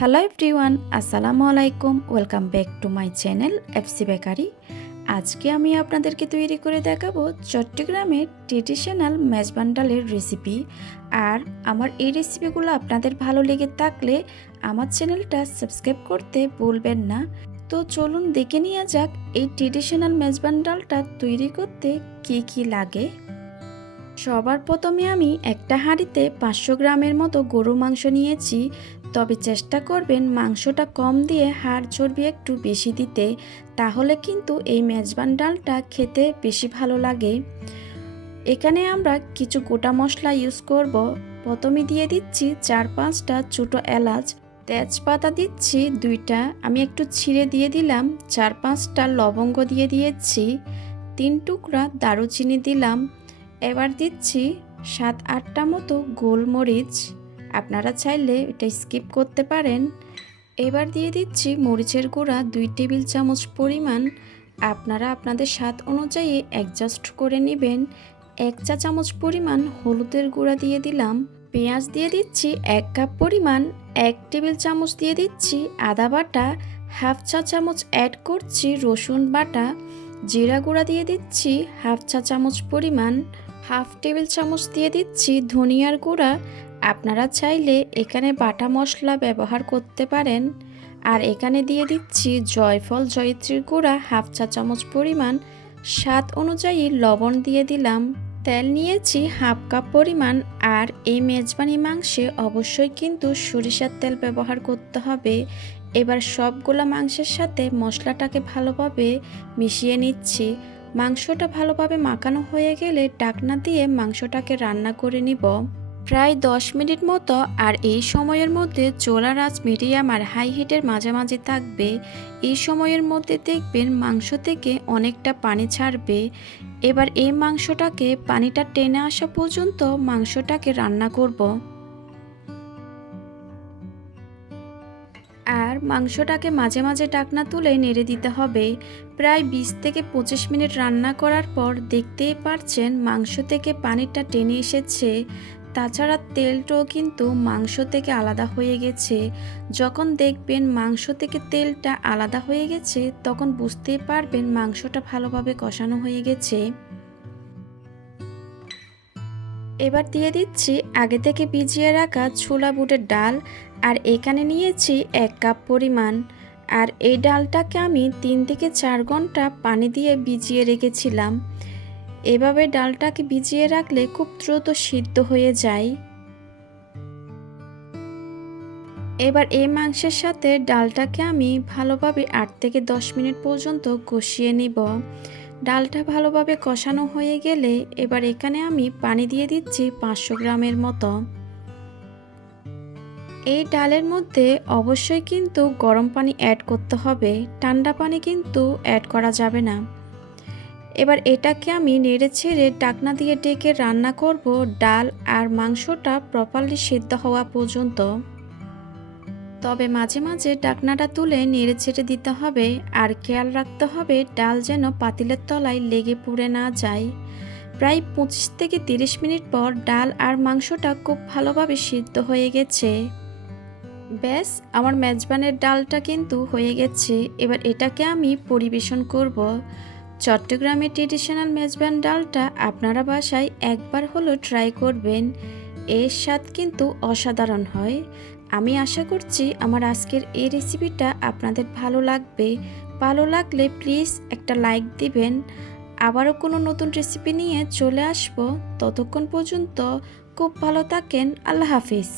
Hello everyone, আসসালামু আলাইকুম। Welcome back to my channel FC bakery. আজকে আমি আপনাদেরকে তৈরি করে দেখাবো চট্টগ্রামের ট্রেডিশনাল মেজবান ডালের রেসিপি। আর আমার এই রেসিপিগুলো আপনাদের ভালো লেগে থাকলে আমার চ্যানেলটা সাবস্ক্রাইব করতে ভুলবেন না। তো চলুন দেখে নেওয়া যাক এই ট্রেডিশনাল মেজবান ডালটা তৈরি করতে কি কি লাগে। সবার প্রথমে আমি একটা হাঁড়িতে 500 গ্রামের মতো গরু মাংস নিয়েছি। তবে চেষ্টা করবেন মাংসটা কম দিয়ে হাড় চর্বি একটু বেশি দিতে, তাহলে কিন্তু এই মেজবান ডালটা খেতে বেশি ভালো লাগে। এখানে আমরা কিছু গোটা মশলা ইউজ করব। প্রথমে দিয়ে দিচ্ছি 4-5টা ছোটো এলাচ, তেজপাতা দিচ্ছি 2টা, আমি একটু ছিঁড়ে দিয়ে দিলাম। 4-5টা লবঙ্গ দিয়ে দিয়েছি, 3 টুকরা দারুচিনি দিলাম। এবার দিচ্ছি 7-8টা মতো গোলমরিচ, আপনারা চাইলে এটা স্কিপ করতে পারেন। এবার দিয়ে দিচ্ছি মরিচের গুঁড়া 2 টেবিল চামচ পরিমাণ, আপনারা আপনাদের স্বাদ অনুযায়ী অ্যাডজাস্ট করে নেবেন। 1 চা চামচ পরিমাণ হলুদের গুঁড়া দিয়ে দিলাম। পেঁয়াজ দিয়ে দিচ্ছি 1 কাপ পরিমাণ, 1 টেবিল চামচ দিয়ে দিচ্ছি আদা বাটা, হাফ চা চামচ অ্যাড করছি রসুন বাটা। জিরা গুঁড়া দিয়ে দিচ্ছি হাফ চা চামচ পরিমাণ, হাফ টেবিল চামচ দিয়ে দিচ্ছি ধনিয়ার গুঁড়া, আপনারা চাইলে এখানে বাটা মশলা ব্যবহার করতে পারেন। আর এখানে দিয়ে দিচ্ছি জয়ফল জয়িত্রীর গুঁড়া হাফ চা চামচ পরিমাণ, স্বাদ অনুযায়ী লবণ দিয়ে দিলাম। তেল নিয়েছি হাফ কাপ পরিমাণ। আর এই মেজবানি মাংসে অবশ্যই কিন্তু সরিষার তেল ব্যবহার করতে হবে। এবার সবগুলা মাংসের সাথে মশলাটাকে ভালোভাবে মিশিয়ে নিচ্ছি। মাংসটা ভালোভাবে মাখানো হয়ে গেলে ঢাকনা দিয়ে মাংসটাকে রান্না করে নিব প্রায় 10 মিনিট মতো। আর এই সময়ের মধ্যে চুলার আঁচ মিডিয়াম আর হাই হিটের মাঝামাঝি থাকবে। এই সময়ের মধ্যে দেখবেন মাংস থেকে অনেকটা পানি ছাড়বে। এবার এই মাংসটাকে পানিটা টেনে আসা পর্যন্ত মাংসটাকে রান্না করব। আর মাংসটাকে মাঝে মাঝে ঢাকনা তুলে নেড়ে দিতে হবে। প্রায় 20 থেকে 25 মিনিট রান্না করার পর দেখতেই পারছেন মাংস থেকে পানিটা টেনে এসেছে। তাছাড়া তেলটাও কিন্তু মাংস থেকে আলাদা হয়ে গেছে। যখন দেখবেন মাংস থেকে তেলটা আলাদা হয়ে গেছে তখন বুঝতেই পারবেন মাংসটা ভালোভাবে কষানো হয়ে গেছে। এবার দিয়ে দিচ্ছি আগে থেকে ভিজিয়ে রাখা ছোলা বুটের ডাল। আর এখানে নিয়েছি 1 কাপ পরিমাণ। আর এই ডালটাকে আমি 3 থেকে 4 ঘন্টা পানি দিয়ে ভিজিয়ে রেখেছিলাম। এভাবে ডালটাকে ভিজিয়ে রাখলে খুব দ্রুত সিদ্ধ হয়ে যায়। এবার এই মাংসের সাথে ডালটাকে আমি ভালোভাবে 8 থেকে 10 মিনিট পর্যন্ত কষিয়ে নিব। ডালটা ভালোভাবে কষানো হয়ে গেলে এবার এখানে আমি পানি দিয়ে দিচ্ছি 500 গ্রামের মতো। এই ডালের মধ্যে অবশ্যই কিন্তু গরম পানি অ্যাড করতে হবে, ঠান্ডা পানি কিন্তু অ্যাড করা যাবে না। এবার এটাকে আমি নেড়ে ছেড়ে ঢাকনা দিয়ে ডেকে রান্না করব ডাল আর মাংসটা প্রপারলি সিদ্ধ হওয়া পর্যন্ত। তবে মাঝে মাঝে ঢাকনাটা তুলে নেড়ে ছেড়ে দিতে হবে। আর খেয়াল রাখতে হবে ডাল যেন পাতিলের তলায় লেগে পুড়ে না যায়। প্রায় 25 থেকে 30 মিনিট পর ডাল আর মাংসটা খুব ভালোভাবে সিদ্ধ হয়ে গেছে। ব্যাস, আমার মেজবানের ডালটা কিন্তু হয়ে গেছে। এবার এটাকে আমি পরিবেশন করব। চট্টগ্রামের ট্রেডিশনাল মেজবান ডালটা আপনারা বাসায় একবার হলো ট্রাই করবেন, এর স্বাদ কিন্তু অসাধারণ হয়। আমি আশা করছি আমার আজকের এই রেসিপিটা আপনাদের ভালো লাগবে। ভালো লাগলে প্লিজ একটা লাইক দিবেন। আবারও কোনো নতুন রেসিপি নিয়ে চলে আসব। ততক্ষণ পর্যন্ত খুব ভালো থাকেন। আল্লাহ হাফিজ।